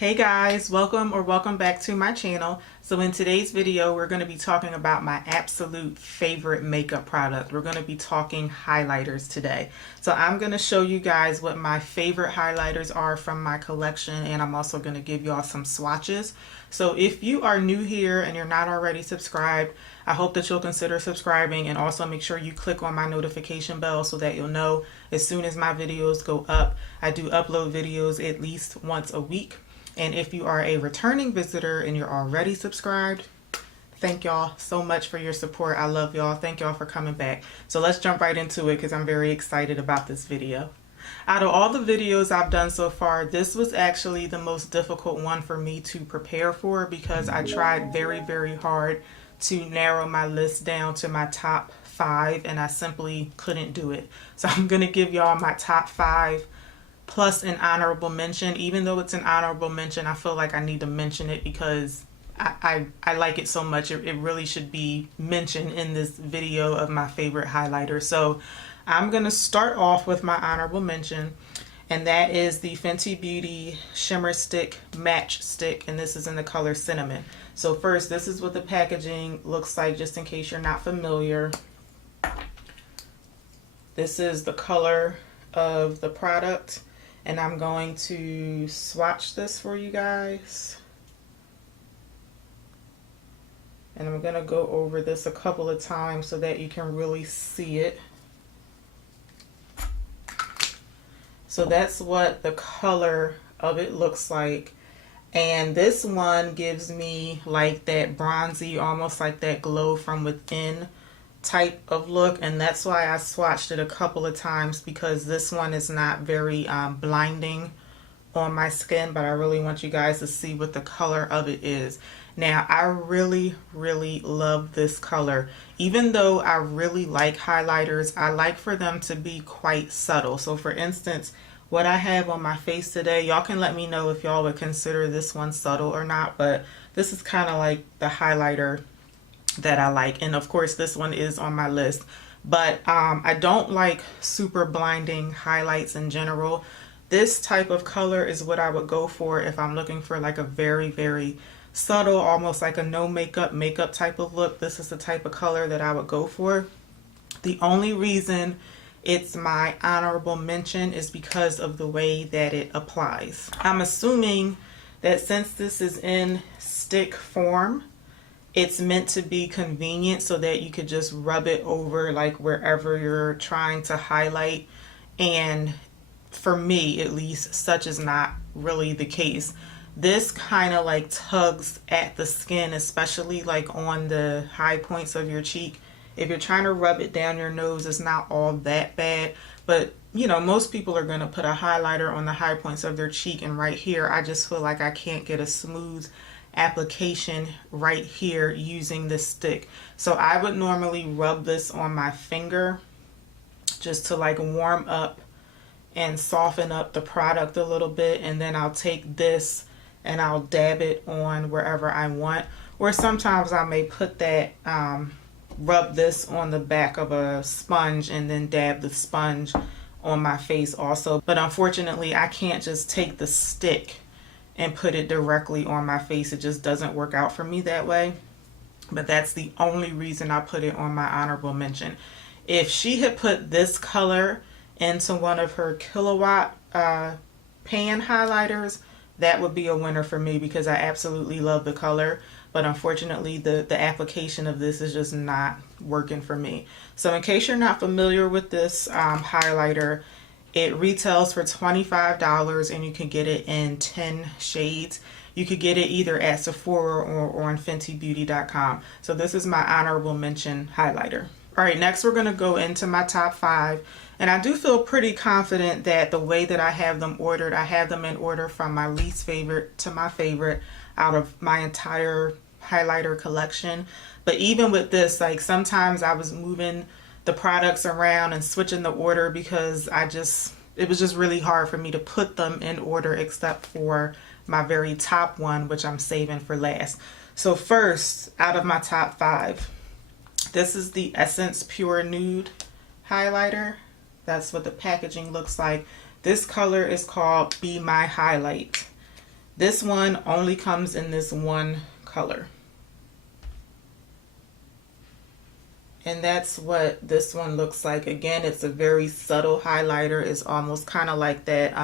Hey guys, welcome back to my channel. So in today's video, we're going to be talking about my absolute favorite makeup product. We're going to be talking highlighters today. So I'm going to show you guys what my favorite highlighters are from my collection, and I'm also going to give y'all some swatches. So if you are new here and you're not already subscribed, I hope that you'll consider subscribing, and also make sure you click on my notification bell so that you'll know as soon as my videos go up. I do upload videos at least once a week. And if you are a returning visitor and you're already subscribed, thank y'all so much for your support. I love y'all. Thank y'all for coming back. So let's jump right into it because I'm very excited about this video. Out of all the videos I've done so far, this was actually the most difficult one for me to prepare for because I tried very hard to narrow my list down to my top 5 and I simply couldn't do it. So I'm going to give y'all my top 5 plus an honorable mention. Even though it's an honorable mention, I feel like I need to mention it because I like it so much. It really should be mentioned in this video of my favorite highlighter. So I'm going to start off with my honorable mention, and that is the Fenty Beauty Shimmer Stick Match Stick, and this is in the color Cinnamon. So first, this is what the packaging looks like, just in case you're not familiar. This is the color of the product. And I'm going to swatch this for you guys. And I'm going to go over this a couple of times so that you can really see it. So that's what the color of it looks like. And this one gives me like that bronzy, almost like that glow from within type of look, and that's why I swatched it a couple of times, because this one is not very blinding on my skin, but I really want you guys to see what the color of it is. Now I really love this color. Even though I really like highlighters, I like for them to be quite subtle. So for instance, what I have on my face today, y'all can let me know if y'all would consider this one subtle or not, but this is kind of like the highlighter that I like, and of course this one is on my list. But I don't like super blinding highlights in general. This type of color is what I would go for if I'm looking for like a very subtle, almost like a no makeup type of look. This is the type of color that I would go for. The only reason it's my honorable mention is because of the way that it applies. I'm assuming that since this is in stick form, it's meant to be convenient so that you could just rub it over like wherever you're trying to highlight. And for me, at least, such is not really the case. This kind of like tugs at the skin, especially like on the high points of your cheek. If you're trying to rub it down your nose, it's not all that bad. But you know, most people are going to put a highlighter on the high points of their cheek, and right here I just feel like I can't get a smooth application right here using this stick. So I would normally rub this on my finger just to like warm up and soften up the product a little bit, and then I'll take this and I'll dab it on wherever I want. Or sometimes I may put that rub this on the back of a sponge and then dab the sponge on my face also. But unfortunately I can't just take the stick and put it directly on my face. It just doesn't work out for me that way. But that's the only reason I put it on my honorable mention. If she had put this color into one of her kilowatt pan highlighters, that would be a winner for me because I absolutely love the color. But unfortunately the application of this is just not working for me. So in case you're not familiar with this highlighter, it retails for $25 and you can get it in 10 shades. You could get it either at Sephora or on FentyBeauty.com. So this is my honorable mention highlighter. All right, next we're going to go into my top 5. And I do feel pretty confident that the way that I have them ordered, I have them in order from my least favorite to my favorite out of my entire highlighter collection. But even with this, like sometimes I was moving the products around and switching the order because it was just really hard for me to put them in order, except for my very top one, which I'm saving for last. So first, out of my top 5, this is the Essence Pure Nude highlighter. That's what the packaging looks like. This color is called Be My Highlight. This one only comes in this one color. And that's what this one looks like. Again, it's a very subtle highlighter. It's almost kind of like that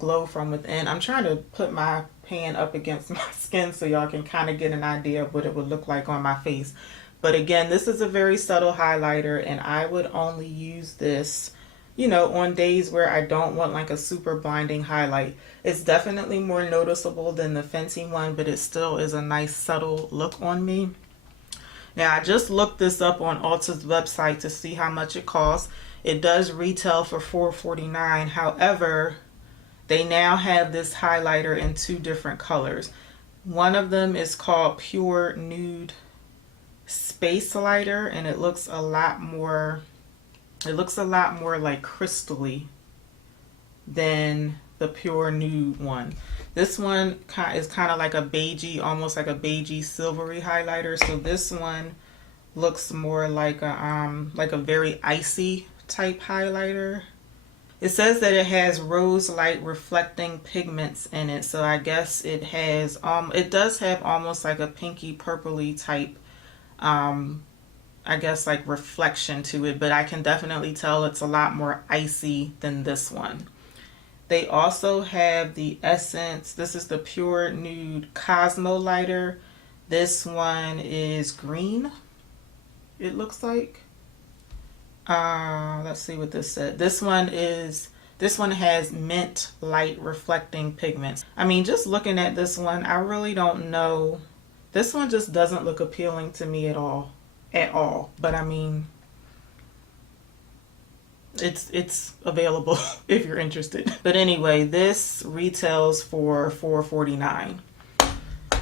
glow from within. I'm trying to put my pan up against my skin so y'all can kind of get an idea of what it would look like on my face. But again, this is a very subtle highlighter, and I would only use this, you know, on days where I don't want like a super blinding highlight. It's definitely more noticeable than the Fenty one, but it still is a nice subtle look on me. Now, I just looked this up on Ulta's website to see how much it costs. It does retail for $4.49. However, they now have this highlighter in 2 different colors. One of them is called Pure Nude Space Lighter, and it looks a lot more like crystally than the Pure Nude one. This one is kind of like a beigey, almost like a beigey silvery highlighter. So this one looks more like a very icy type highlighter. It says that it has rose light reflecting pigments in it. So I guess it has it does have almost like a pinky purpley type I guess like reflection to it, but I can definitely tell it's a lot more icy than this one. They also have the Essence. This is the Pure Nude Cosmo Lighter. This one is green, it looks like. Let's see what this said. This one has mint light reflecting pigments. I mean, just looking at this one, I really don't know. This one just doesn't look appealing to me at all. But I mean, it's available if you're interested. But anyway, this retails for $4.49.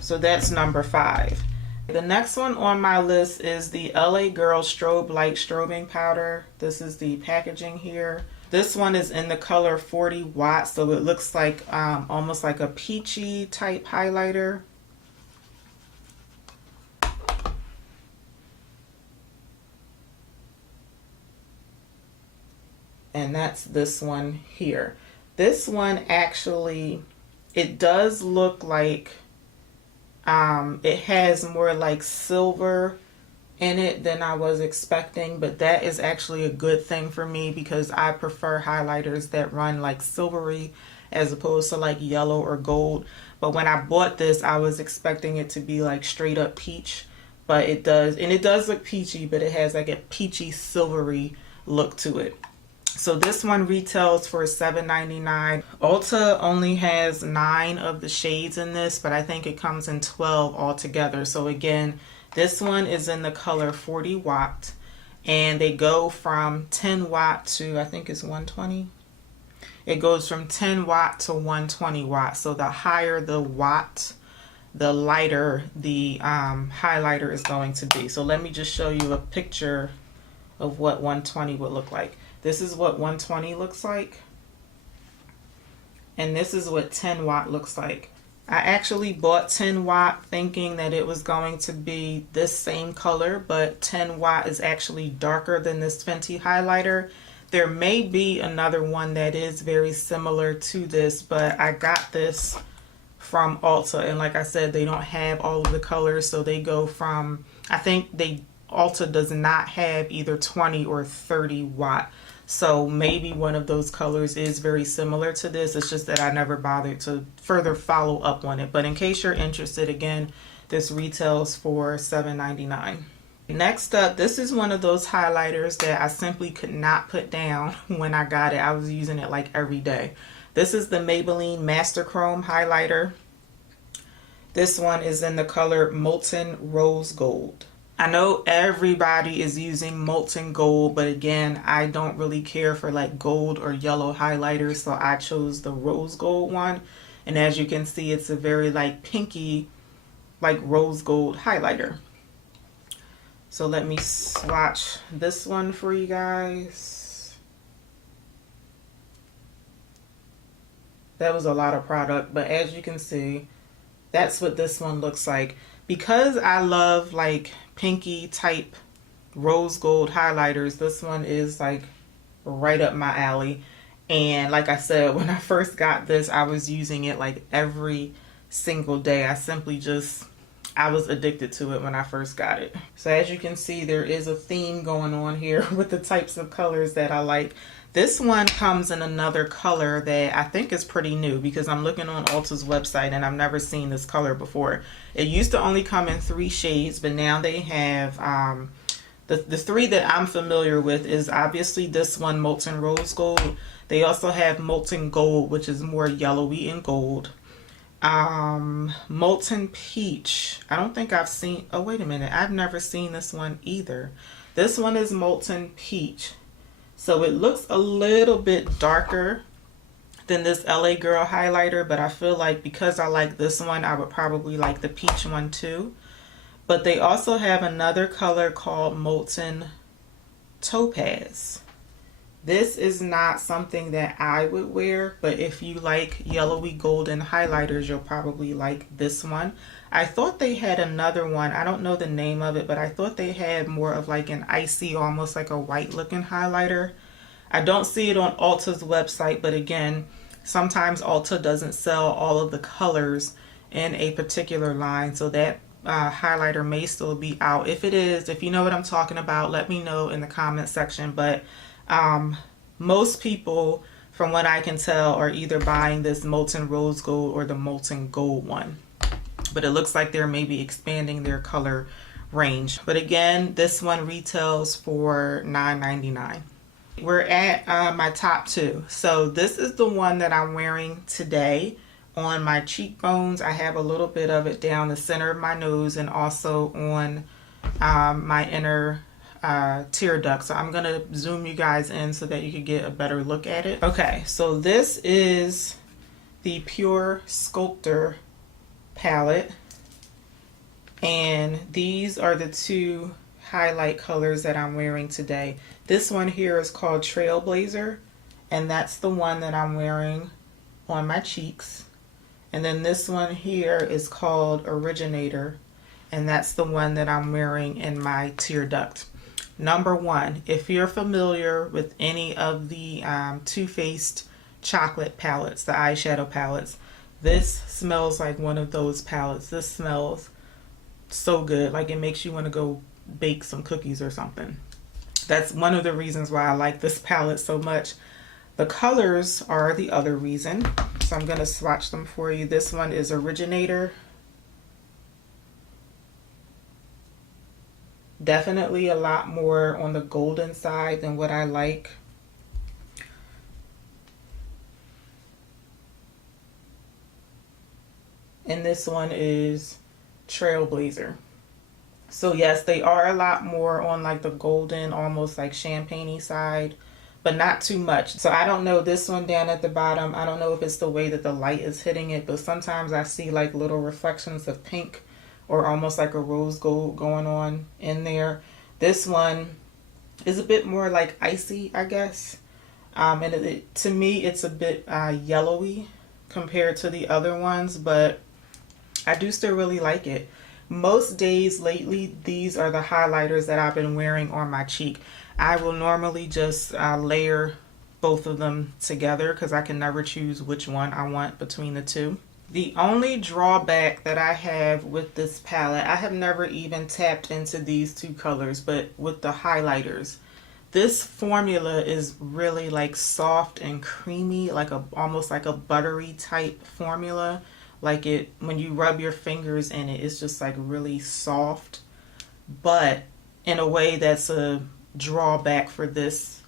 So that's number 5. The next one on my list is the LA Girl Strobe Light Strobing Powder. This is the packaging here. This one is in the color 40 watts, so it looks like almost like a peachy type highlighter. And that's this one here. This one actually, it does look like it has more like silver in it than I was expecting, but that is actually a good thing for me because I prefer highlighters that run like silvery as opposed to like yellow or gold. But when I bought this, I was expecting it to be like straight up peach, but it does look peachy, but it has like a peachy silvery look to it. So this one retails for $7.99. Ulta only has 9 of the shades in this, but I think it comes in 12 altogether. So again, this one is in the color 40 watt, and they go from 10 watt to, I think it's 120. It goes from 10 watt to 120 watt. So the higher the watt, the lighter the highlighter is going to be. So let me just show you a picture of what 120 would look like. This is what 120 looks like. And this is what 10 watt looks like. I actually bought 10 watt thinking that it was going to be this same color, but 10 watt is actually darker than this Fenty highlighter. There may be another one that is very similar to this, but I got this from Ulta, and like I said, they don't have all of the colors, so they go from, I think Ulta does not have either 20 or 30 watt. So maybe one of those colors is very similar to this. It's just that I never bothered to further follow up on it. But in case you're interested, again, this retails for $7.99. Next up, this is one of those highlighters that I simply could not put down when I got it. I was using it like every day. This is the Maybelline Master Chrome highlighter. This one is in the color Molten Rose Gold. I know everybody is using Molten Gold, but again, I don't really care for like gold or yellow highlighters, so I chose the rose gold one. And as you can see, it's a very like pinky, like rose gold highlighter. So let me swatch this one for you guys. That was a lot of product, but as you can see, that's what this one looks like. Because I love like pinky type rose gold highlighters, this one is like right up my alley. And like I said, when I first got this, I was using it like every single day. I was addicted to it when I first got it. So as you can see, there is a theme going on here with the types of colors that I like. This one comes in another color that I think is pretty new, because I'm looking on Ulta's website and I've never seen this color before. It used to only come in 3 shades, but now they have the 3 that I'm familiar with is obviously this one, Molten Rose Gold. They also have Molten Gold, which is more yellowy and gold. Molten Peach. I don't think I've seen, oh wait a minute, I've never seen this one either. This one is Molten Peach. So it looks a little bit darker than this LA Girl highlighter, but I feel like because I like this one, I would probably like the peach one too. But they also have another color called Molten Topaz. This is not something that I would wear, but if you like yellowy golden highlighters, you'll probably like this one. I thought they had another one. I don't know the name of it, but I thought they had more of like an icy, almost like a white looking highlighter. I don't see it on Ulta's website, but again, sometimes Ulta doesn't sell all of the colors in a particular line, so that highlighter may still be out. If it is, if you know what I'm talking about, let me know in the comment section. But most people, from what I can tell, are either buying this Molten Rose Gold or the Molten Gold one. But it looks like they're maybe expanding their color range. But again, this one retails for $9.99. We're at my top 2. So this is the one that I'm wearing today on my cheekbones. I have a little bit of it down the center of my nose and also on my inner tear duct. So I'm gonna zoom you guys in so that you can get a better look at it. Okay, so this is the Pure Sculptor palette, and these are the 2 highlight colors that I'm wearing today. This one here is called Trailblazer, and that's the one that I'm wearing on my cheeks. And then this one here is called Originator, and that's the one that I'm wearing in my tear duct. Number 1, if you're familiar with any of the Too Faced chocolate palettes, the eyeshadow palettes, this smells like one of those palettes. This smells so good, like it makes you want to go bake some cookies or something. That's one of the reasons why I like this palette so much. The colors are the other reason, so I'm going to swatch them for you. This one is Originator. Definitely a lot more on the golden side than what I like. And this one is Trailblazer. So yes, they are a lot more on like the golden, almost like champagne-y side, but not too much. So I don't know, this one down at the bottom, I don't know if it's the way that the light is hitting it, but sometimes I see like little reflections of pink or almost like a rose gold going on in there. This one is a bit more like icy, I guess. And to me, it's a bit yellowy compared to the other ones, but I do still really like it. Most days lately, these are the highlighters that I've been wearing on my cheek. I will normally just layer both of them together because I can never choose which one I want between the 2. The only drawback that I have with this palette, I have never even tapped into these 2 colors, but with the highlighters, this formula is really like soft and creamy, like almost like a buttery type formula. Like it, when you rub your fingers in it, it's just like really soft, but in a way that's a drawback for this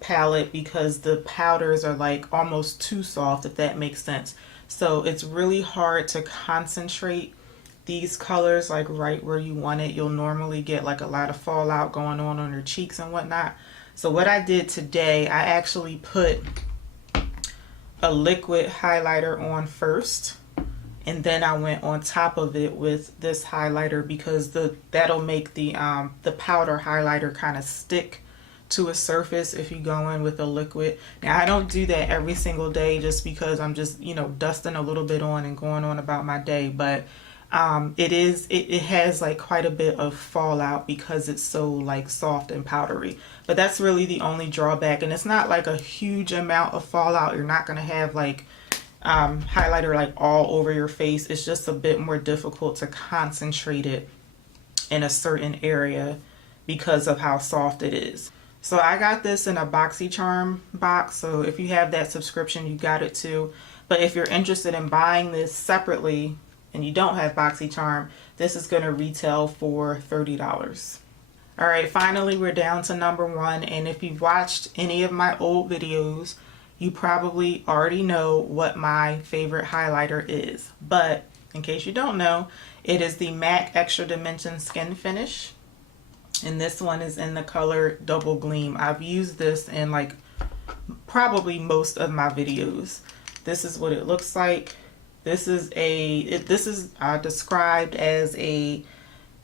palette because the powders are like almost too soft, if that makes sense. So it's really hard to concentrate these colors like right where you want it. You'll normally get like a lot of fallout going on your cheeks and whatnot. So what I did today, I actually put a liquid highlighter on first, and then I went on top of it with this highlighter because that'll make the powder highlighter kind of stick to a surface if you go in with a liquid. Now I don't do that every single day just because I'm just, you know, dusting a little bit on and going on about my day, but it has like quite a bit of fallout because it's so like soft and powdery. But that's really the only drawback, and it's not like a huge amount of fallout. You're not going to have like highlighter like all over your face. It's just a bit more difficult to concentrate it in a certain area because of how soft it is. So I got this in a BoxyCharm box, so if you have that subscription, you got it too. But if you're interested in buying this separately and you don't have BoxyCharm, this is going to retail for $30. All right, finally we're down to number one, and if you've watched any of my old videos, you probably already know what my favorite highlighter is. But in case you don't know, it is the MAC Extra Dimension Skin Finish. And this one is in the color Double Gleam. I've used this in like probably most of my videos. This is what it looks like. This is described as a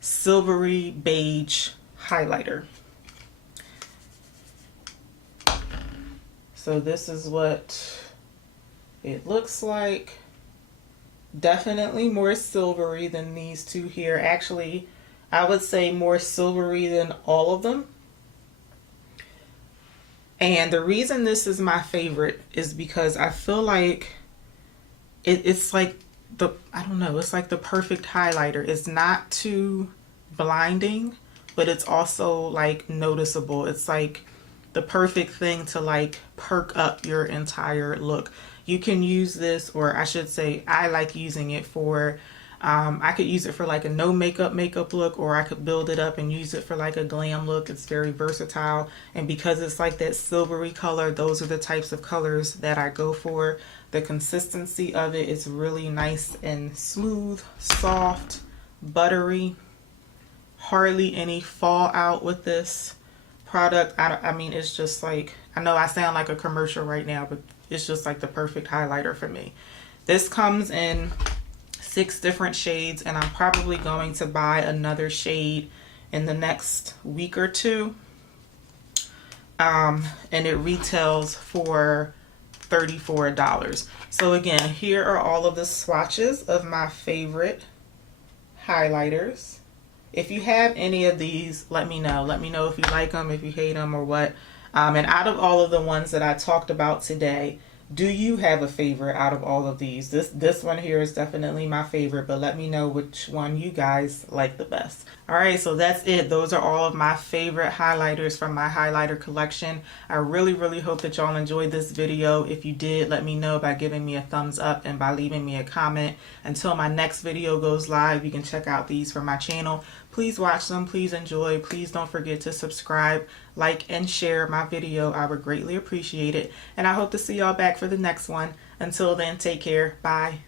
silvery beige highlighter. So this is what it looks like. Definitely more silvery than these two here. Actually, I would say more silvery than all of them. And the reason this is my favorite is because I feel like it's like I don't know, it's like the perfect highlighter. It's not too blinding, but it's also like noticeable. It's like the perfect thing to like perk up your entire look. You can use this, or I should say I like using it for I could use it for like a no makeup look, or I could build it up and use it for like a glam look. It's very versatile, and because it's like that silvery color, those are the types of colors that I go for. The consistency of it is really nice and smooth, soft, buttery. Hardly any fallout with this product. I mean, it's just like, I know I sound like a commercial right now, but it's just like the perfect highlighter for me. This comes in 6 different shades, and I'm probably going to buy another shade in the next week or two. And it retails for $34. So again, here are all of the swatches of my favorite highlighters. If you have any of these, let me know. Let me know if you like them, if you hate them, or what. And out of all of the ones that I talked about today, do you have a favorite out of all of these? This one here is definitely my favorite, but let me know which one you guys like the best. All right, so that's it. Those are all of my favorite highlighters from my highlighter collection. I really, really hope that y'all enjoyed this video. If you did, let me know by giving me a thumbs up and by leaving me a comment. Until my next video goes live, you can check out these from my channel. Please watch them. Please enjoy. Please don't forget to subscribe, like, and share my video. I would greatly appreciate it. And I hope to see y'all back for the next one. Until then, take care. Bye.